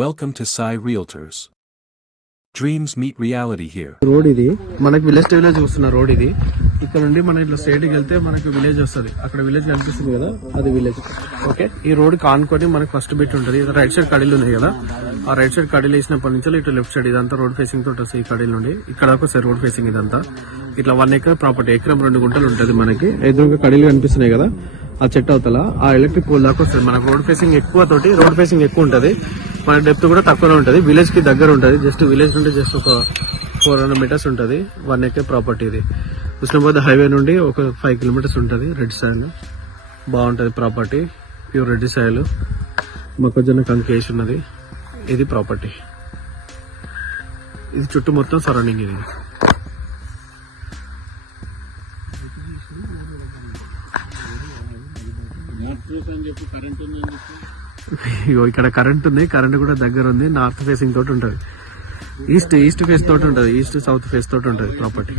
Welcome to Sai Realtors. Dreams meet reality here. Road ఇది మనకి village to village చూస్తున్న road ఇది. ఇక్కడ నుండి మనం ఇట్లా స్ట్రైట్ కి వెళ్తే మనకి విలేజ్ వస్తుంది. అక్కడ విలేజ్ కనిపిస్తుంది కదా, అది విలేజ్. ఓకే, ఈ రోడ్ కానుకొని మనకి ఫస్ట్ బిట్ ఉంటుంది. రైట్ సైడ్ కడీలు ఉన్నాయి కదా, ఆ రైట్ సైడ్ కడీలు వేసినప్పటి నుంచి ఇటు లెఫ్ట్ సైడ్ ఇదంతా రోడ్ ఫేసింగ్ తోటి వస్తుంది. ఈ కడీల నుండి ఇక్కడ ఒకసారి రోడ్ ఫేసింగ్ ఇదంతా ఇట్లా 1 ఎకర్ ప్రాపర్టీ, ఎకరం 2 గుంటలు ఉంటుంది. మనకి ఎదురుగా కడీలు కనిపిస్తున్నాయి కదా, ఆ చెట్టు అవతల ఆ ఎలక్ట్రిక్ పోల్ దాకా వస్తుంది. మనకు రోడ్ ఫేసింగ్ ఎక్కువ తోటి, రోడ్ ఫేసింగ్ ఎక్కువ ఉంటుంది. మన డెప్త్ కూడా తక్కువనే ఉంటుంది. విలేజ్ కి దగ్గర ఉంటుంది. జస్ట్ విలేజ్ నుండి జస్ట్ ఒక 400 మీటర్స్ ఉంటుంది. 1 ఎకర్ ప్రాపర్టీ ఇది. హుస్నాబాద్ హైవే నుండి ఒక 5 కిలోమీటర్స్ ఉంటుంది. రెడ్ సాయిల్ బాగుంటుంది ప్రాపర్టీ, ప్యూర్ రెడ్ సాయిల్, మొక్కజొన్న కంకేసి ఉన్నది. ఇది ప్రాపర్టీ, ఇది చుట్టూ మొత్తం సరౌండింగ్. ఇది ఇక్కడ కరెంట్ ఉంది, కరెంట్ కూడా దగ్గర ఉంది. నార్త్ ఫేసింగ్ తోటి ఉంటుంది, ఈస్ట్ ఫేస్ తోటి ఉంటుంది, ఈస్ట్ సౌత్ ఫేస్ తోటి ఉంటుంది ప్రాపర్టీ.